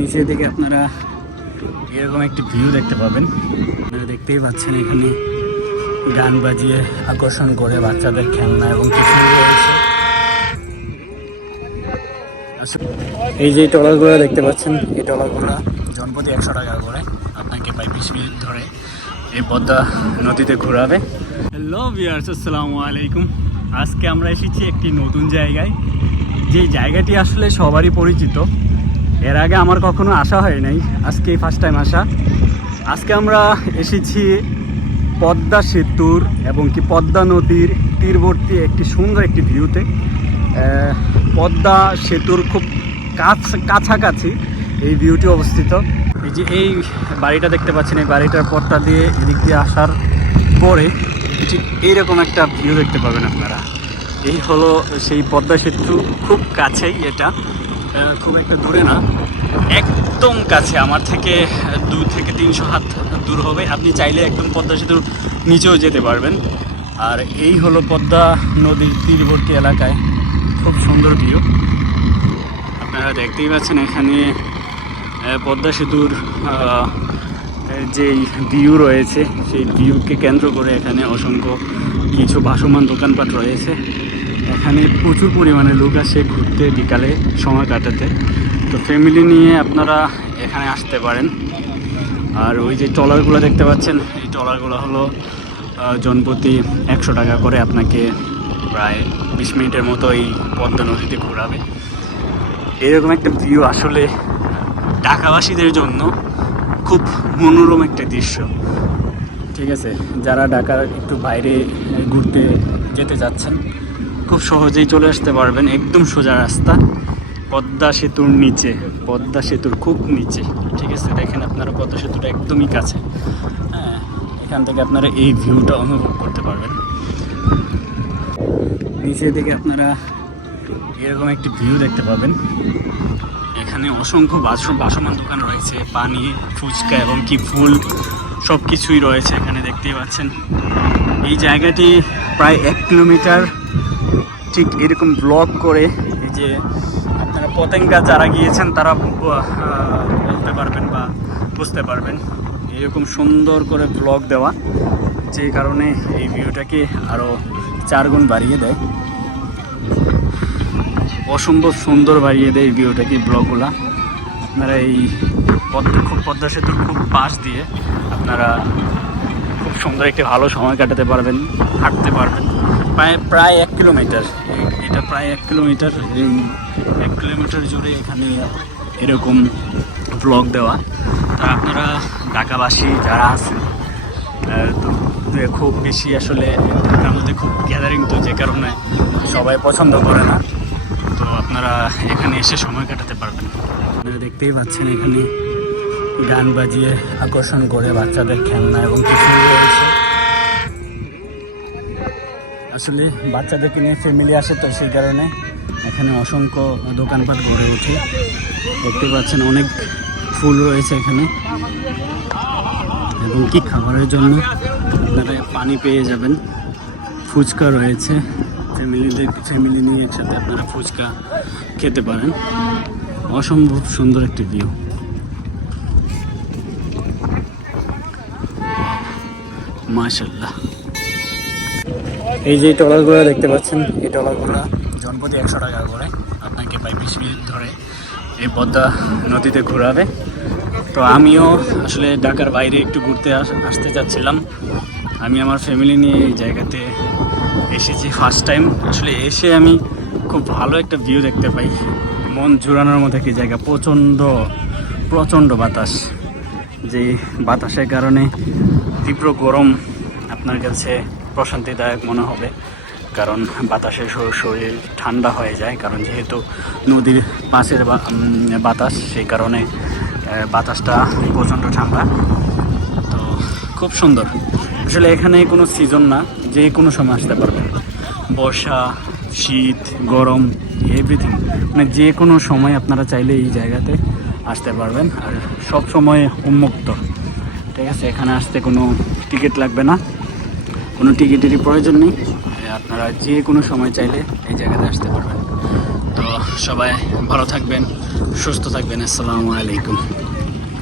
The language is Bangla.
নিচের দিকে আপনারা এরকম একটি ভিউ দেখতে পাবেন। আপনারা দেখতেই পাচ্ছেন এখানে গান বাজিয়ে আকর্ষণ করে বাচ্চাদের খেলনা এবং কিছু রয়েছে। এই যে ট্রলারগুলো দেখতে পাচ্ছেন, এই ট্রলারগুলো জনপ্রতি 100 টাকা করে আপনাকে প্রায় 20 মিনিট ধরে এই পদ্মা নদীতে ঘোরাবে। হ্যালো ভিউয়ার্স, আসসালামু আলাইকুম। আজকে আমরা এসেছি একটি নতুন জায়গায়, যে জায়গাটি আসলে সবারই পরিচিত। এর আগে আমার কখনো আসা হয় নাই, আজকেই ফার্স্ট টাইম আসা। আজকে আমরা এসেছি পদ্মা সেতুর এবং কি পদ্মা নদীর তীরবর্তী একটি সুন্দর একটি ভিউতে। পদ্মা সেতুর খুব কাছাকাছি এই ভিউটি অবস্থিত। এই যে এই বাড়িটা দেখতে পাচ্ছেন, এই বাড়িটার পথটা দিয়ে এদিক দিয়ে আসার পরে ঠিক এইরকম একটা ভিউ দেখতে পাবেন আপনারা। এই হলো সেই পদ্মা সেতু, খুব কাছেই এটা, খুব একটা দূরে না, একদম কাছে। আমার থেকে 2 থেকে 300 হাত দূর হবে। আপনি চাইলে একদম পদ্মা সেতুর নিচেও যেতে পারবেন। আর এই হলো পদ্মা নদীর তীরবর্তী এলাকায় খুব সুন্দর ভিউ আপনারা দেখতেই পাচ্ছেন। এখানে পদ্মা সেতুর যেই ভিউ রয়েছে, সেই ভিউকে কেন্দ্র করে এখানে অসংখ্য কিছু ভাসমান দোকানপাট রয়েছে। এখানে প্রচুর পরিমাণে লোক আসে ঘুরতে, বিকালে সময় কাটাতে। তো ফ্যামিলি নিয়ে আপনারা এখানে আসতে পারেন। আর ওই যে ট্রলারগুলো দেখতে পাচ্ছেন, এই ট্রলারগুলো হলো জনপ্রতি 100 টাকা করে আপনাকে প্রায় 20 মিনিটের মতো এই পদ্মা নদীতে ঘোরাবে। এরকম একটা ভিউ আসলে ঢাকাবাসীদের জন্য খুব মনোরম একটা দৃশ্য। ঠিক আছে, যারা ঢাকার একটু বাইরে ঘুরতে যেতে যাচ্ছেন, খুব সহজেই চলে আসতে পারবেন। একদম সোজা রাস্তা, পদ্মা সেতুর নিচে, পদ্মা সেতুর খুব নিচে। ঠিক আছে, দেখেন আপনারা পদ্মা সেতুটা একদমই কাছে। হ্যাঁ, এখান থেকে আপনারা এই ভিউটা অনুভব করতে পারবেন। নিচের দিকে আপনারা এরকম একটি ভিউ দেখতে পাবেন। এখানে অসংখ্য ভাসমান দোকান রয়েছে, পানি, ফুচকা এবং কি ফুল সব কিছুই রয়েছে এখানে দেখতেই পাচ্ছেন। এই জায়গাটি প্রায় 1 কিলোমিটার ঠিক এরকম ব্লক করে, এই যে আপনারা পতেঙ্গা যারা গিয়েছেন তারা বলতে পারবেন বা বুঝতে পারবেন, এরকম সুন্দর করে ব্লক দেওয়া, যে কারণে এই ভিউটাকে আরও 4 গুণ বাড়িয়ে দেয়। অসম্ভব সুন্দর বাড়িয়ে দেয় এই ভিউটাকে ব্লকগুলা। আপনারা এই পদ্মা সেতুর খুব পাশ দিয়ে আপনারা খুব সুন্দর একটি ভালো সময় কাটাতে পারবেন, হাঁটতে পারবেন। প্রায় 1 কিলোমিটার, এটা প্রায় 1 কিলোমিটার, এই 1 কিলোমিটার জুড়ে এখানে এরকম ব্লক দেওয়া। তা আপনারা ঢাকাবাসী যারা আছেন, তো খুব বেশি আসলে ঢাকার মধ্যে খুব গ্যাদারিং, তো যে কারণে সবাই পছন্দ করে না। তো আপনারা এখানে এসে সময় কাটাতে পারবেন। আপনারা দেখতেই পাচ্ছেন এখানে গান বাজিয়ে আকর্ষণ করে বাচ্চাদের খেলনা এবং কিছু রয়েছে। আসলে বাচ্চাদেরকে নিয়ে ফ্যামিলি আসে, তো সেই কারণে এখানে অসংখ্য দোকানপাট গড়ে ওঠে। দেখতে পাচ্ছেন অনেক ফুল রয়েছে এখানে, এবং কি খাবারের জন্য আপনারা পানি পেয়ে যাবেন। ফুচকা রয়েছে, ফ্যামিলি নিয়ে একসাথে আপনারা ফুচকা খেতে পারেন। অসম্ভব সুন্দর একটি ভিউ। মাশাআল্লাহ। এই যে ট্রলারগুলো দেখতে পাচ্ছেন, এই ট্রলারগুলো জনপ্রতি 100 টাকা করে আপনাকে প্রায় 20 মিনিট ধরে এই পদ্মা নদীতে ঘোরাবে। তো আমিও আসলে ঢাকার বাইরে একটু ঘুরতে আসতে চাচ্ছিলাম। আমি আমার ফ্যামিলি নিয়ে এই জায়গাতে এসেছি ফার্স্ট টাইম। আসলে এসে আমি খুব ভালো একটা ভিউ দেখতে পাই, মন জুড়ানোর মতো একটি জায়গা। প্রচণ্ড বাতাস, যে বাতাসের কারণে তীব্র গরম আপনার কাছে প্রশান্তিদায়ক মনে হবে, কারণ বাতাসে শরীর ঠান্ডা হয়ে যায়। কারণ যেহেতু নদীর পাশের বাতাস, সেই কারণে বাতাসটা প্রচণ্ড ঠান্ডা। তো খুব সুন্দর। আসলে এখানে কোনো সিজন না, যে কোনো সময় আসতে পারবেন। বর্ষা, শীত, গরম, এভরিথিং, মানে যে কোনো সময় আপনারা চাইলে এই জায়গাতে আসতে পারবেন। আর সব সময় উন্মুক্ত। ঠিক আছে, এখানে আসতে কোনো টিকিট লাগবে না, কোনো টিকিটেরই প্রয়োজন নেই। আপনারা যে কোনো সময় চাইলে এই জায়গাতে আসতে পারবেন। তো সবাই ভালো থাকবেন, সুস্থ থাকবেন। আসসালামু আলাইকুম।